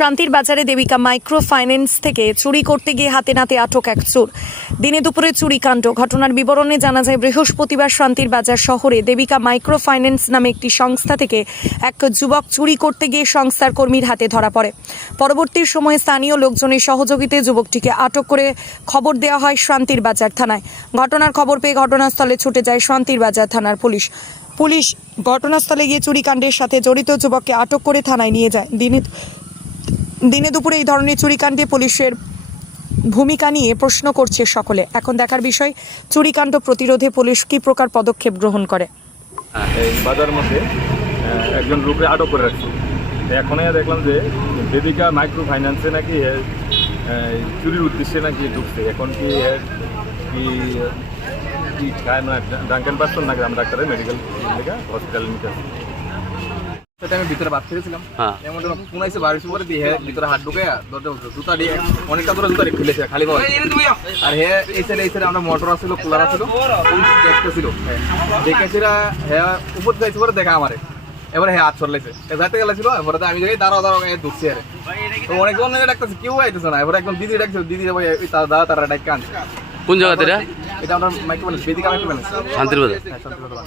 শান্তির বাজারে Devika micro finance থেকে চুরি করতে গিয়ে হাতে নাতে আটক এক চোর। দিনে দুপুরে চুরিকাণ্ড। ঘটনার বিবরণে জানা যায়, বৃহস্পতিবার শান্তির বাজার শহরে দেবিকা মাইক্রো ফাইন্যান্স নামে একটি সংস্থা থেকে এক যুবক চুরি করতে গিয়ে সংস্থার কর্মীর হাতে ধরা পড়ে। পরবর্তী সময়ে স্থানীয় লোকজনের সহযোগিতায় যুবকটিকে আটক করে খবর দেওয়া হয় শান্তির বাজার থানায়। ঘটনার খবর পেয়ে ঘটনাস্থলে ছুটে যায় শান্তির বাজার থানার পুলিশ ঘটনাস্থলে গিয়ে চুরিকাণ্ডের সাথে জড়িত যুবককে আটক করে থানায় নিয়ে যায়। দিনে দুপুরে এই ধরনের চুরিকাণ্ডে পুলিশের ভূমিকা নিয়ে প্রশ্ন করছে সকলে। এখন দেখার বিষয়, চুরিকাণ্ড প্রতিরোধে পুলিশ কী প্রকার পদক্ষেপ গ্রহণ করে। এই বাজারের মধ্যে একজন লোককে আটক করে রাখছে। এখন দেখলাম যে দেবিকা মাইক্রো ফাইন্যান্সে নাকি চুরির উদ্দেশ্যে নাকি ঢুকছে। এখন কি খায় না ড্রাঙ্কেন পারসন নাকি আমরা ডাক্তারের মেডিকেল হসপিটালে নিতে আসছি। আমি ভিতরে বাদ ফিরেছিলাম, এমন ফোন আইসে বাড়ির উপরে দিয়ে ভিতরে হাত ঢুকে জুতা দিয়ে অনেকটা করে জুতা রেখে ফেলেছে খালি পাওয়া। আর এই সাইডে আমরা মোটর আসছিল, কুলার আসছিল, দেখতেছিল দেখেছিলা হ্যাঁ উপর যাইছে পরে দেখা আমারে। এবারে হ্যাঁ হাত সরলেছে যাইতে গেছিল। এবারে আমি যাই দাঁড়াও ঢুকছি। আরে তো অনেকজন ডাকতেছে, কেউ আইতেছে না। এবারে একদম দিদি ডাকছে, দিদি দাদা তারা ডাক আনছে। কোন জায়গাতে এটা আমরা মাইক্রো বেদিকা মাইক্রো শান্তির বাজার? শান্তির বাজার।